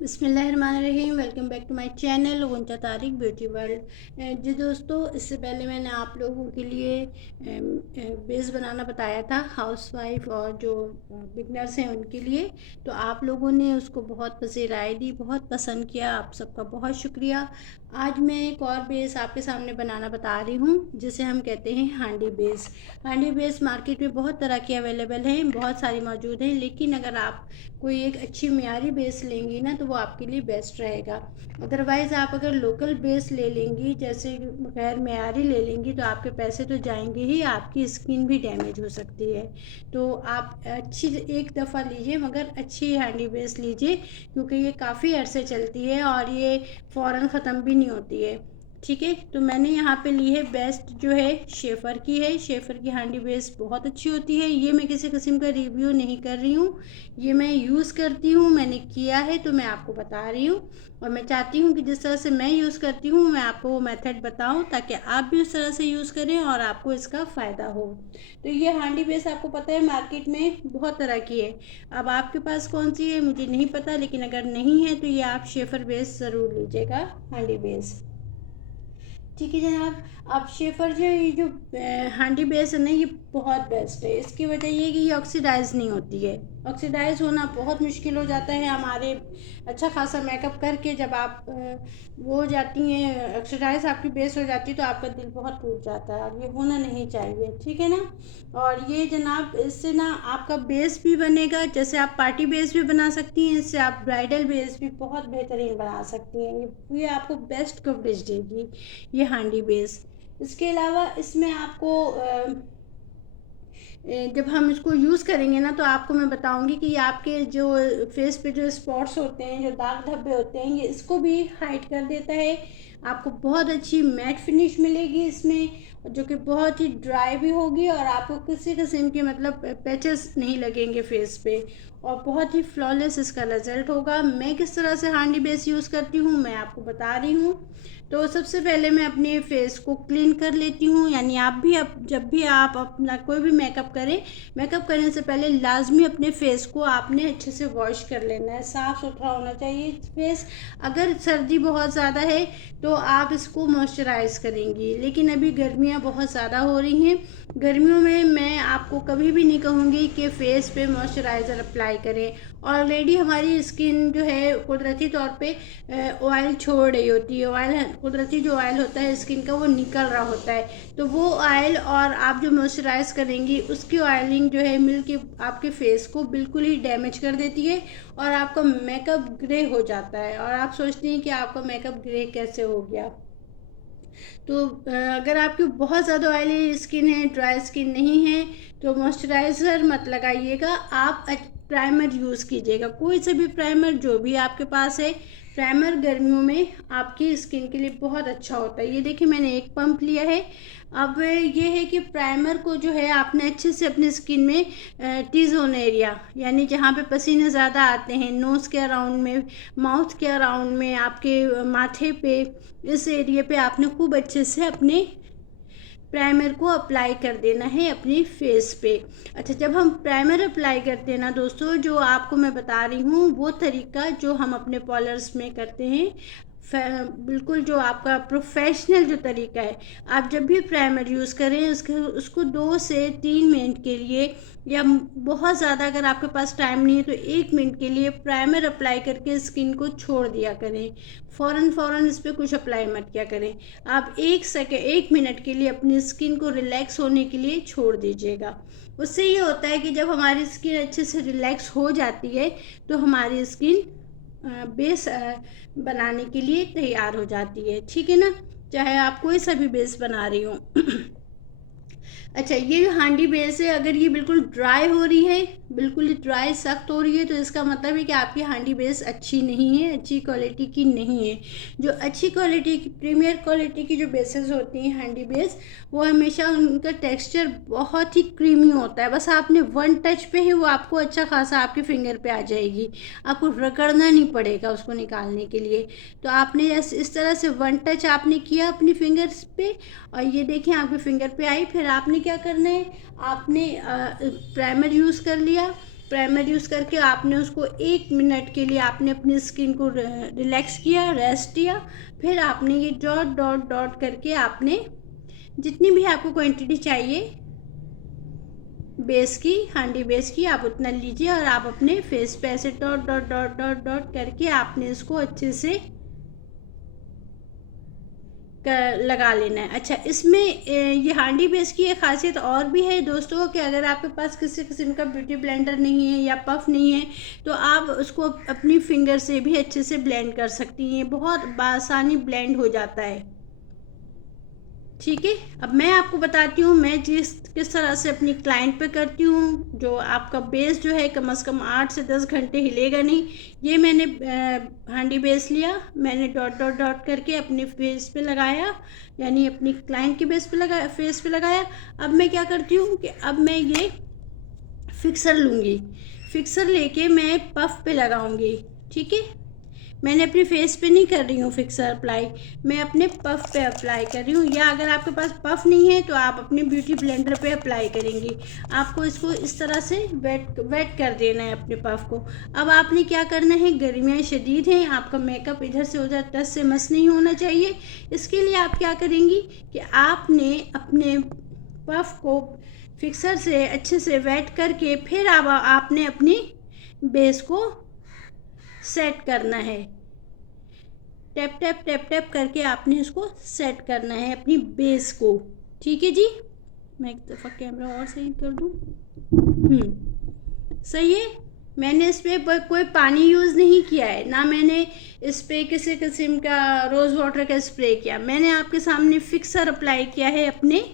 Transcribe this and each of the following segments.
बिस्मिल्लाहिर्रहमानिर्रहीम। Welcome back to my channel Gunja Tariq beauty world. जी दोस्तों, इससे पहले मैंने आप लोगों के लिए बेस बनाना बताया था हाउसवाइफ और जो बिगनर्स हैं उनके लिए। तो आप लोगों ने उसको बहुत पसंद राय दी, बहुत पसंद किया, आप सबका बहुत शुक्रिया। आज मैं एक और बेस आपके सामने बनाना बता रही हूँ जिसे हम कहते हैं हांडी बेस। हांडी बेस मार्केट में बहुत तरह की अवेलेबल हैं, बहुत सारी मौजूद हैं, लेकिन अगर आप कोई एक अच्छी मियारी बेस लेंगी ना तो वो आपके लिए बेस्ट रहेगा। अदरवाइज़ आप अगर लोकल बेस ले लेंगी, जैसे गैर मियारी ले लेंगी, तो आपके पैसे तो जाएंगे ही, आपकी स्किन भी डैमेज हो सकती है। तो आप अच्छी एक दफ़ा लीजिए, मगर अच्छी हैंडी बेस लीजिए, क्योंकि ये काफ़ी अरसे चलती है और ये फ़ौरन ख़त्म भी नहीं होती है। ठीक है, तो मैंने यहाँ पे ली है बेस्ट जो है शेफ़र की है। शेफ़र की हांडी बेस बहुत अच्छी होती है। ये मैं किसी किस्म का रिव्यू नहीं कर रही हूँ, ये मैं यूज़ करती हूँ, मैंने किया है तो मैं आपको बता रही हूँ। और मैं चाहती हूँ कि जिस तरह से मैं यूज़ करती हूँ मैं आपको वो मेथड बताऊँ, ताकि आप भी उस तरह से यूज़ करें और आपको इसका फ़ायदा हो। तो ये हांडी बेस आपको पता है मार्केट में बहुत तरह की है। अब आपके पास कौन सी है मुझे नहीं पता, लेकिन अगर नहीं है तो ये आप शेफ़र बेस ज़रूर लीजिएगा, हांडी बेस। ठीक है जनाब। अब शेफ़र जो ये जो हांडी बेस है ना, ये बहुत बेस्ट है। इसकी वजह ये कि ये ऑक्सीडाइज़ नहीं होती है। ऑक्सीडाइज़ होना बहुत मुश्किल हो जाता है हमारे अच्छा खासा मेकअप करके। जब आप वो हो जाती हैं, ऑक्सीडाइज़ आपकी बेस हो जाती है, तो आपका दिल बहुत टूट जाता है और ये होना नहीं चाहिए। ठीक है ना। और ये जनाब इससे ना आपका बेस भी बनेगा, जैसे आप पार्टी बेस भी बना सकती हैं, इससे आप ब्राइडल बेस भी बहुत बेहतरीन बना सकती हैं। ये आपको बेस्ट कवरेज देगी ये हांडी बेस। इसके अलावा इसमें आपको जब हम इसको यूज़ करेंगे ना तो आपको मैं बताऊंगी कि आपके जो फेस पे जो स्पॉट्स होते हैं, जो दाग धब्बे होते हैं, ये इसको भी हाइड कर देता है। आपको बहुत अच्छी मैट फिनिश मिलेगी इसमें, जो कि बहुत ही ड्राई भी होगी और आपको किसी किस्म के मतलब पैचेस नहीं लगेंगे फेस पे, और बहुत ही फ्लॉलेस इसका रिजल्ट होगा। मैं किस तरह से हांडी बेस यूज़ करती हूँ मैं आपको बता रही हूँ। तो सबसे पहले मैं अपने फेस को क्लीन कर लेती हूँ, यानी आप भी जब भी आप अपना कोई भी मेकअप करें, मेकअप करने से पहले लाजमी अपने फेस को आपने अच्छे से वॉश कर लेना है, साफ़ सुथरा होना चाहिए फेस। अगर सर्दी बहुत ज़्यादा है तो आप इसको मॉइस्चराइज़ करेंगी, लेकिन अभी गर्मियाँ बहुत ज़्यादा हो रही हैं। गर्मियों में मैं आपको कभी भी नहीं कहूँगी कि फ़ेस पे मॉइस्चराइज़र अप्लाई करें। ऑलरेडी हमारी स्किन जो है कुदरती तौर पे ऑयल छोड़ रही होती है। ऑयल कुदरती जो ऑयल होता है स्किन का वो निकल रहा होता है, तो वो ऑयल और आप जो मॉइस्चराइज़ करेंगी उसकी ऑयलिंग जो है मिल के आपके फेस को बिल्कुल ही डैमेज कर देती है और आपका मेकअप ग्रे हो जाता है, और आप सोचती हैं कि आपका मेकअप ग्रे कैसे हो गया। तो अगर आपकी बहुत ज़्यादा ऑयली स्किन है, ड्राई स्किन नहीं है, तो मॉइस्चराइज़र मत लगाइएगा, आप प्राइमर यूज़ कीजिएगा। कोई सा भी प्राइमर जो भी आपके पास है, प्राइमर गर्मियों में आपकी स्किन के लिए बहुत अच्छा होता है। ये देखिए मैंने एक पंप लिया है। अब ये है कि प्राइमर को जो है आपने अच्छे से अपनी स्किन में टी जोन एरिया, यानी जहाँ पे पसीने ज़्यादा आते हैं, नोज़ के अराउंड में, माउथ के अराउंड में, आपके माथे पे, इस एरिया पे आपने खूब अच्छे से अपने प्राइमर को अप्लाई कर देना है अपनी फेस पे। अच्छा, जब हम प्राइमर अप्लाई करते हैं ना दोस्तों, जो आपको मैं बता रही हूँ वो तरीका जो हम अपने पार्लर्स में करते हैं, बिल्कुल जो आपका प्रोफेशनल जो तरीका है। आप जब भी प्राइमर यूज़ करें उसको 2 से 3 मिनट के लिए, या बहुत ज़्यादा अगर आपके पास टाइम नहीं है तो 1 मिनट के लिए प्राइमर अप्लाई करके स्किन को छोड़ दिया करें। फ़ौरन फ़ौरन इस पर कुछ अप्लाई मत किया करें। आप 1 मिनट के लिए अपनी स्किन को रिलैक्स होने के लिए छोड़ दीजिएगा। उससे ये होता है कि जब हमारी स्किन अच्छे से रिलैक्स हो जाती है तो हमारी स्किन बेस बनाने के लिए तैयार हो जाती है। ठीक है ना, चाहे आप कोई सा भी बेस बना रही हो। अच्छा, ये जो हांडी बेस है, अगर ये बिल्कुल ड्राई हो रही है, बिल्कुल ही ड्राई सख्त हो रही है, तो इसका मतलब है कि आपकी हांडी बेस अच्छी नहीं है, अच्छी क्वालिटी की नहीं है। जो अच्छी क्वालिटी की, प्रीमियर क्वालिटी की जो बेसेस होती हैं हांडी बेस, वो हमेशा उनका टेक्सचर बहुत ही क्रीमी होता है। बस आपने वन टच पे ही वो आपको अच्छा खासा आपके फिंगर पे आ जाएगी, आपको रगड़ना नहीं पड़ेगा उसको निकालने के लिए। तो आपने इस तरह से वन टच आपने किया अपनी फिंगर्स पे, और ये देखिए आपके फिंगर पे आई। फिर आपने क्या करना है, आपने प्राइमर यूज़ कर लिया, प्राइमर यूज़ करके आपने उसको 1 मिनट के लिए आपने अपनी स्किन को रिलैक्स किया, रेस्ट दिया। फिर आपने ये डॉट डॉट डॉट करके आपने जितनी भी आपको क्वांटिटी चाहिए बेस की, हांडी बेस की, आप उतना लीजिए और आप अपने फेस पे ऐसे dot dot dot dot dot करके आपने इसको अच्छे से लगा लेना है। अच्छा, इसमें ये हांडी बेस की एक खासियत और भी है दोस्तों कि अगर आपके पास किसी किस्म का ब्यूटी ब्लेंडर नहीं है या पफ नहीं है तो आप उसको अपनी फिंगर से भी अच्छे से ब्लेंड कर सकती हैं, बहुत बासानी ब्लेंड हो जाता है। ठीक है, अब मैं आपको बताती हूँ मैं किस तरह से अपनी क्लाइंट पे करती हूँ। जो आपका बेस जो है कम से कम 8 से 10 घंटे हिलेगा नहीं। ये मैंने हांडी बेस लिया, मैंने डॉट डॉट डॉट करके अपने फेस पे लगाया, यानी अपनी क्लाइंट के फेस पे लगाया। अब मैं क्या करती हूँ कि अब मैं ये फिक्सर लूँगी, फिक्सर लेके मैं पफ पे लगाऊंगी। ठीक है, मैंने अपने फेस पे नहीं कर रही हूँ फिक्सर अप्लाई, मैं अपने पफ पे अप्लाई कर रही हूँ। या अगर आपके पास पफ नहीं है तो आप अपने ब्यूटी ब्लेंडर पे अप्लाई करेंगी। आपको इसको इस तरह से वेट कर देना है अपने पफ को। अब आपने क्या करना है, गर्मियाँ शदीद हैं, आपका मेकअप इधर से उधर टच से मस नहीं होना चाहिए। इसके लिए आप क्या करेंगी कि आपने अपने पफ को फिक्सर से अच्छे से वेट करके फिर आपने अपनी बेस को सेट करना है। टैप टैप टैप टैप करके आपने इसको सेट करना है अपनी बेस को। ठीक है जी, मैं एक दफ़ा कैमरा और सही कर दूँ। सही है, मैंने इस पर कोई पानी यूज़ नहीं किया है, ना मैंने इस पर किसी किस्म का रोज़ वाटर का स्प्रे किया। मैंने आपके सामने फिक्सर अप्लाई किया है अपने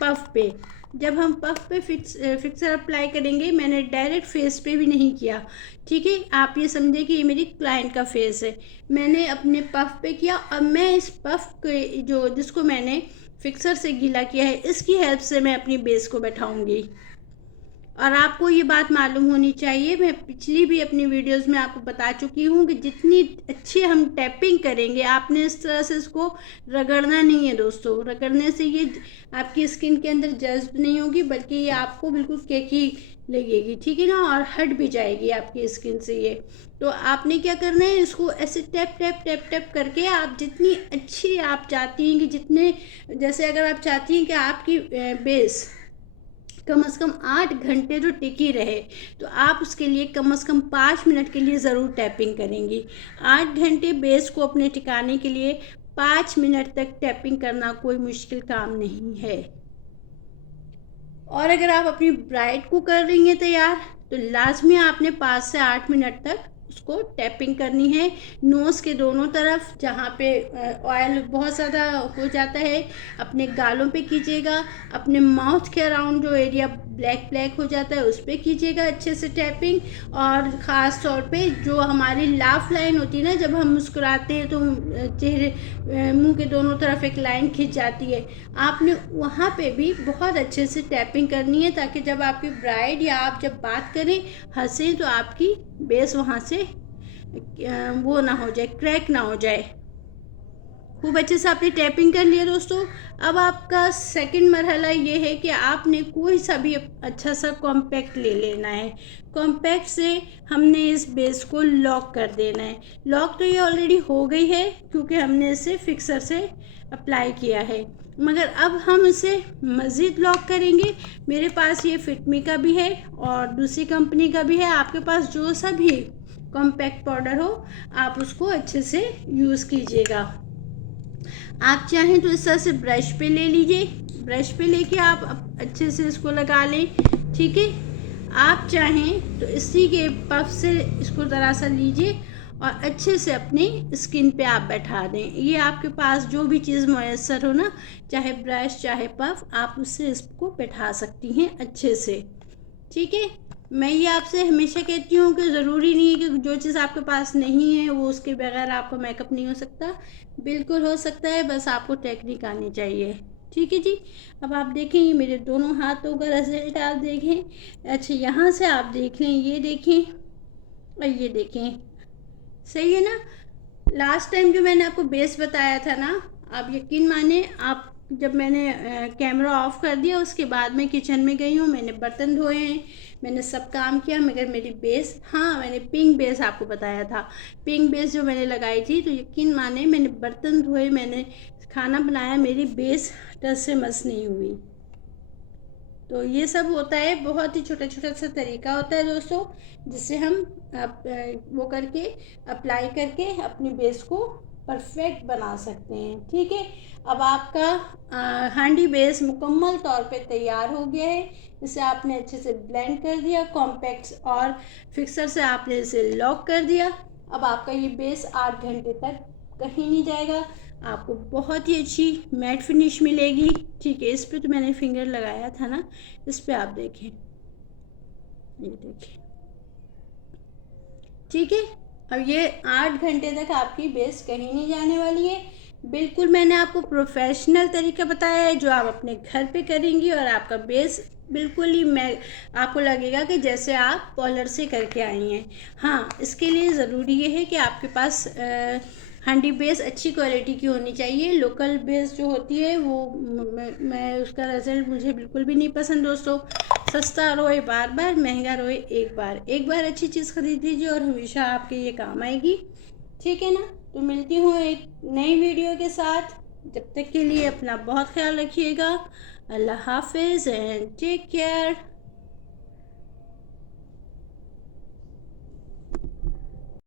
पफ पे। जब हम पफ पे फिक्सर अप्लाई करेंगे, मैंने डायरेक्ट फेस पे भी नहीं किया। ठीक है, आप ये समझे कि ये मेरी क्लाइंट का फेस है, मैंने अपने पफ पे किया। अब मैं इस पफ के जिसको मैंने फिक्सर से गीला किया है, इसकी हेल्प से मैं अपनी बेस को बैठाऊंगी। और आपको ये बात मालूम होनी चाहिए, मैं पिछली भी अपनी वीडियोस में आपको बता चुकी हूँ कि जितनी अच्छी हम टैपिंग करेंगे, आपने इस तरह से इसको रगड़ना नहीं है दोस्तों। रगड़ने से ये आपकी स्किन के अंदर जज्ब नहीं होगी, बल्कि ये आपको बिल्कुल केकी लगेगी। ठीक है ना, और हट भी जाएगी आपकी स्किन से ये। तो आपने क्या करना है, इसको ऐसे टैप टैप टैप टैप करके आप जितनी अच्छी आप चाहती हैं कि जितने, जैसे अगर आप चाहती हैं कि आपकी बेस कम से कम 8 घंटे जो टिकी रहे, तो आप उसके लिए कम से कम 5 मिनट के लिए ज़रूर टैपिंग करेंगी। 8 घंटे बेस को अपने टिकाने के लिए 5 मिनट तक टैपिंग करना कोई मुश्किल काम नहीं है। और अगर आप अपनी ब्राइड को कर रही हैं तैयार, तो लाजमी आपने 5 से 8 मिनट तक उसको टैपिंग करनी है। नोज़ के दोनों तरफ जहाँ पे ऑयल बहुत ज़्यादा हो जाता है, अपने गालों पे कीजिएगा। अपने माउथ के अराउंड जो एरिया ब्लैक ब्लैक हो जाता है उस पर कीजिएगा अच्छे से टैपिंग। और ख़ास तौर पे जो हमारी लाफ लाइन होती है ना, जब हम मुस्कुराते हैं तो मुंह के दोनों तरफ एक लाइन खिंच जाती है, आपने वहाँ पे भी बहुत अच्छे से टैपिंग करनी है, ताकि जब आपकी ब्राइड या आप जब बात करें, हंसें, तो आपकी बेस वहाँ से वो ना हो जाए, क्रैक ना हो जाए। खूब अच्छे से आपने टैपिंग कर लिया दोस्तों। अब आपका सेकंड मरहला ये है कि आपने कोई सा भी अच्छा सा कॉम्पैक्ट ले लेना है। कॉम्पैक्ट से हमने इस बेस को लॉक कर देना है। लॉक तो ये ऑलरेडी हो गई है क्योंकि हमने इसे फिक्सर से अप्लाई किया है, मगर अब हम इसे मज़ीद लॉक करेंगे। मेरे पास ये फिटमी का भी है और दूसरी कंपनी का भी है। आपके पास जो सा भी कॉम्पैक्ट पाउडर हो, आप उसको अच्छे से यूज़ कीजिएगा। आप चाहें तो इस तरह से ब्रश पे ले लीजिए, ब्रश पे लेके आप अच्छे से इसको लगा लें। ठीक है, आप चाहें तो इसी के पफ से इसको ज़रा सा लीजिए और अच्छे से अपनी स्किन पे आप बैठा दें। ये आपके पास जो भी चीज़ मैसर हो ना, चाहे ब्रश चाहे पफ, आप उससे इसको बैठा सकती हैं अच्छे से। ठीक है, मैं ये आपसे हमेशा कहती हूँ कि ज़रूरी नहीं है कि जो चीज़ आपके पास नहीं है वो उसके बगैर आपका मेकअप नहीं हो सकता। बिल्कुल हो सकता है, बस आपको टेक्निक आनी चाहिए। ठीक है जी, अब आप देखें ये मेरे दोनों हाथों का रिजल्ट आप देखें। अच्छा, यहाँ से आप देख लें, ये देखें और ये देखें, सही है ना। लास्ट टाइम जो मैंने आपको बेस बताया था ना, आप यकीन माने आप जब मैंने कैमरा ऑफ कर दिया उसके बाद मैं किचन में गई हूँ, मैंने बर्तन धोए हैं, मैंने सब काम किया, मगर मेरी बेस, हाँ मैंने पिंक बेस आपको बताया था, पिंक बेस जो मैंने लगाई थी, तो यकीन माने मैंने बर्तन धोए, मैंने खाना बनाया, मेरी बेस टस से मस नहीं हुई। तो ये सब होता है, बहुत ही छोटा छोटा सा तरीका होता है दोस्तों, जिससे हम वो करके अप्लाई करके अपनी बेस को परफेक्ट बना सकते हैं। ठीक है, अब आपका हांडी बेस मुकम्मल तौर पे तैयार हो गया है। इसे आपने अच्छे से ब्लेंड कर दिया, कॉम्पैक्ट और फिक्सर से आपने इसे लॉक कर दिया। अब आपका ये बेस 8 घंटे तक कहीं नहीं जाएगा, आपको बहुत ही अच्छी मैट फिनिश मिलेगी। ठीक है, इस पे तो मैंने फिंगर लगाया था ना, इस पे आप देखें, ये देखिए। ठीक है, अब ये 8 घंटे तक आपकी बेस कहीं नहीं जाने वाली है। बिल्कुल मैंने आपको प्रोफेशनल तरीका बताया है, जो आप अपने घर पे करेंगी और आपका बेस बिल्कुल ही आपको लगेगा कि जैसे आप पार्लर से करके आई हैं। हाँ, इसके लिए ज़रूरी ये है कि आपके पास हांडी बेस अच्छी क्वालिटी की होनी चाहिए। लोकल बेस जो होती है वो मैं उसका रिज़ल्ट मुझे बिल्कुल भी नहीं पसंद दोस्तों। सस्ता रोए बार बार, महंगा रोए एक बार अच्छी चीज़ खरीद लीजिए और हमेशा आपके ये काम आएगी। ठीक है ना, तो मिलती हूँ एक नई वीडियो के साथ। जब तक के लिए अपना बहुत ख्याल रखिएगा। अल्लाह हाफिज़ एंड टेक केयर।